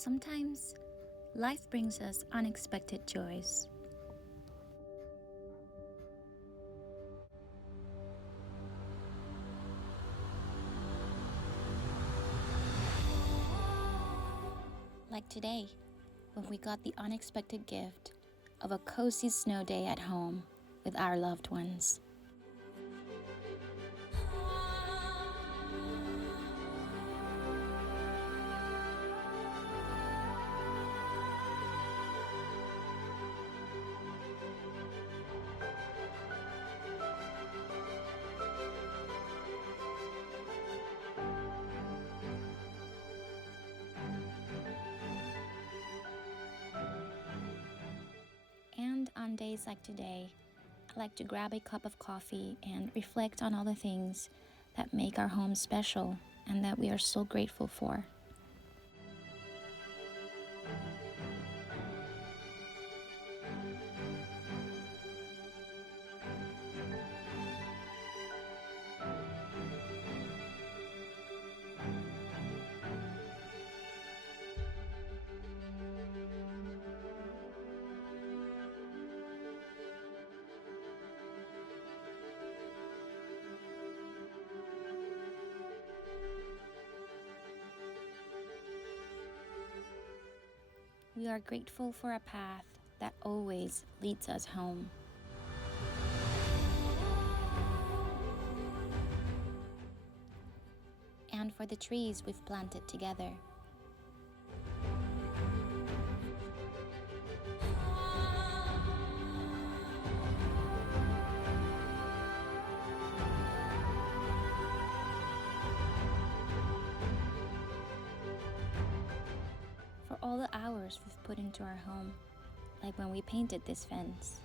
Sometimes life brings us unexpected joys. Like today, when we got the unexpected gift of a cozy snow day at home with our loved ones. And on days like today, I like to grab a cup of coffee and reflect on all the things that make our home special and that we are so grateful for. We are grateful for a path that always leads us home. And for the trees we've planted together. For all the hours we've put into our home, like when we painted this fence.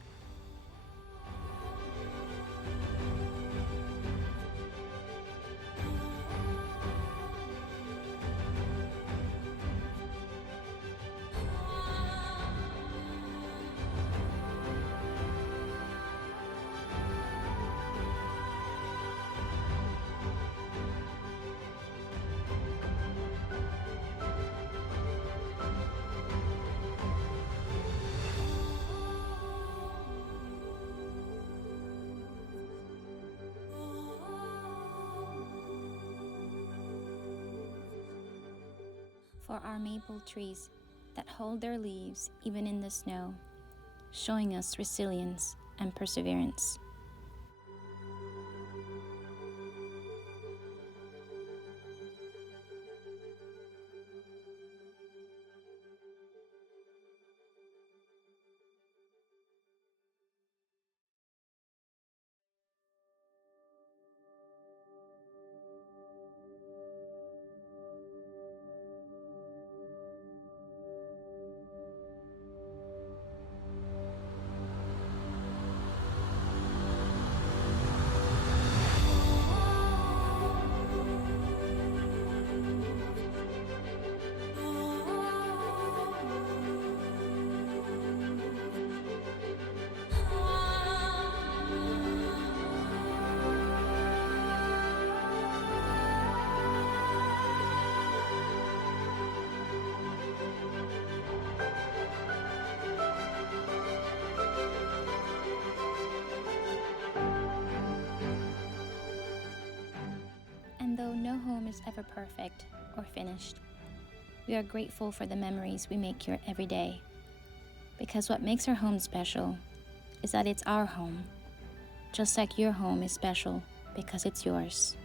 For our maple trees that hold their leaves even in the snow, showing us resilience and perseverance. And though no home is ever perfect or finished, we are grateful for the memories we make here every day. Because what makes our home special is that it's our home, just like your home is special because it's yours.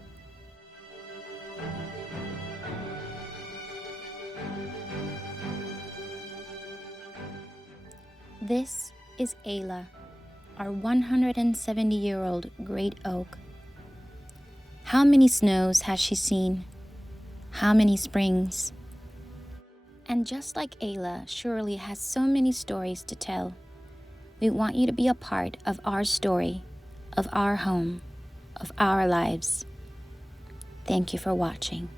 This is Ayla, our 170-year-old great oak. How many snows has she seen? How many springs? And just like Ayla surely has so many stories to tell, we want you to be a part of our story, of our home, of our lives. Thank you for watching.